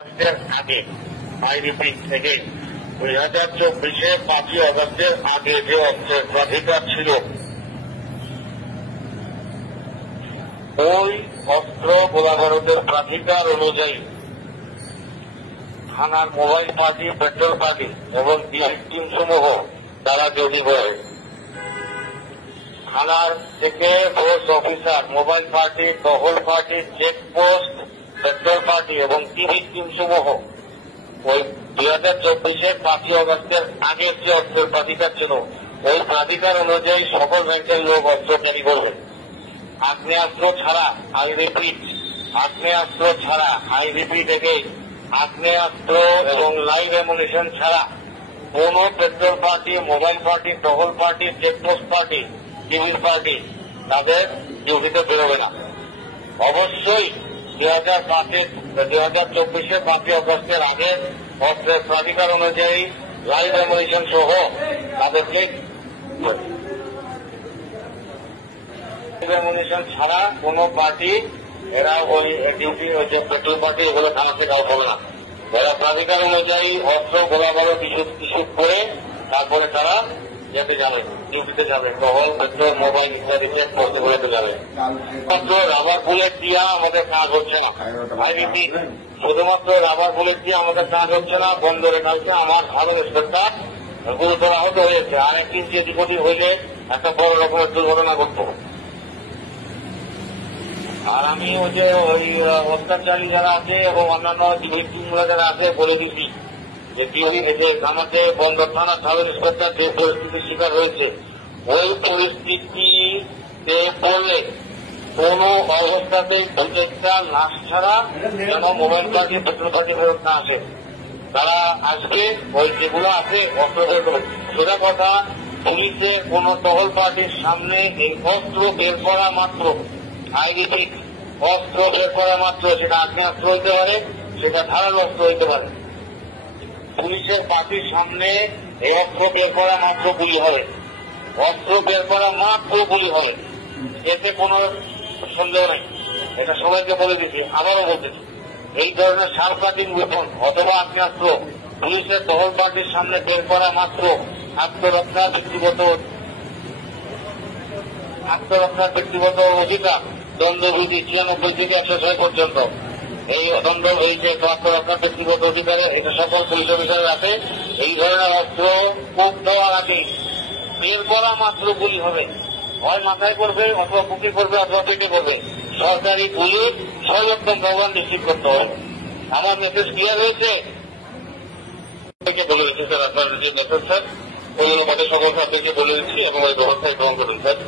আগে I repeat থেকে 2024 5ই আগস্টের আগে যে অস্ত্রের প্রাধিকার ছিল ওই অস্ত্র গোলাবারুদের প্রাধিকার অনুযায়ী থানার মোবাইল পার্টি, পেট্রোল পার্টি এবং টিম সমূহ তারা যদি হয় থানার থেকে ফোর্স অফিসার, মোবাইল পার্টি, টহল পার্টি, চেকপোস্ট, পেট্রোল পার্টি এবং টিম সমূহ ওই 2024 5ই আগস্টের আগের যে অস্ত্রের প্রাধিকার ছিল ওই প্রাধিকার অনুযায়ী সকল ব্যাংকের লোক অস্ত্র ক্যারি করবে। আগ্নেয়াস্ত্র ছাড়া, আই রিপিট, আগ্নেয়াস্ত্র ছাড়া, আই রিপিট এগেইন, আগ্নেয়াস্ত্র এবং লাইভ অ্যামুনিশন ছাড়া কোন পেট্রোল পার্টি, মোবাইল পার্টি, টহল পার্টি, চেকপোস্ট পার্টি, টিভির পার্টি তাদের ডিউটিতে বেরোবে না। অবশ্যই 2024 5ই আগস্টের আগে অস্ত্রের প্রাধিকার অনুযায়ী লাইভ অ্যামুনিশন সহ তাদেরকে অ্যামুনিশন ছাড়া কোন পার্টি এরা ওই ডিউটি যে পেট্রোল পার্টি এগুলো থানা থেকে হবে না। এরা প্রাধিকার অনুযায়ী অস্ত্র গোলাবারুদ ইস্যু করে তারপরে তারা যেতে যাবে, ডিউটিতে যাবে, টহল, পেট্রোল, মোবাইল ইত্যাদি চেক করতে ঘুরেতে যাবে। শুধুমাত্র রাবার বুলেট দিয়ে আমাদের কাজ হচ্ছে না। আই রিপিট, শুধুমাত্র রাবার বুলেট দিয়ে আমাদের কাজ হচ্ছে না। বন্দরে কালকে আমার সাব ইন্সপেক্টর গুরুতর আহত হয়েছে। আর একদিন যে বিপদী হইলে একটা বড় রকমের দুর্ঘটনা ঘটত। আর আমি ওই যে ওই অত্যাচারী যারা আছে এবং অন্যান্য টিমগুলো যারা আছে বলে দিচ্ছি যে আমাদের বন্দর থানা সাব ইন্সপেক্টর যে পরিস্থিতির শিকার হয়েছে ওই পরিস্থিতিতে পড়লে কোন অবস্থাতেই প্রত্যেকটা লাশ ছাড়া যেন মোবাইল পার্টি, পেট্রোল পার্টি ফেরত না আসে। তারা আসবে, ওই যেগুলো আছে অস্ত্র বের করবে। সোজা কথা, পুলিশে কোন টহল পার্টির সামনে এই অস্ত্র বের করা মাত্র, আই রিপিট, অস্ত্র বের করা মাত্র, সেটা আগ্নেয়াস্ত্র হইতে পারে, সেটা ধারালো অস্ত্র হইতে পারে, পুলিশের পার্টির সামনে এই অস্ত্র বের করা মাত্র গুলি হবে। অস্ত্র বের করা মাত্র গুলি হবে, এতে কোনো সন্দেহ নেই। এটা সবাইকে বলে দিচ্ছি, আবারও বলতেছি, এই ধরনের সারপ্রাচীন ওয়েপন অথবা আগ্নেয়াস্ত্র পুলিশের টহল পার্টির সামনে বের করা মাত্র আত্মরক্ষার ব্যক্তিগত অধিকার, দণ্ডবিধি 96 থেকে 106 পর্যন্ত এই দণ্ড, এই যে আত্মরক্ষার ব্যক্তিগত অধিকারে এটা সকল পুলিশ অফিসার আছে। এই ধরনের অস্ত্র কূপ দেওয়ার আগে বের করা মাত্র গুলি হবে, হয় মাথায় করবে অথবা বুকে করবে অথবা পেটে করবে। সরকারি গুলি সর্বোত্তম ভগবান নিশ্চিত করতে হবে। আমার মেসেজ ক্লিয়ার হয়েছে, বলে দিচ্ছি স্যার, আপনার যে মেসেজ স্যার ওই অনুপাতে সকল সাবজেক্টে বলে দিচ্ছি এবং ওই ব্যবস্থায় গ্রহণ করুন স্যার।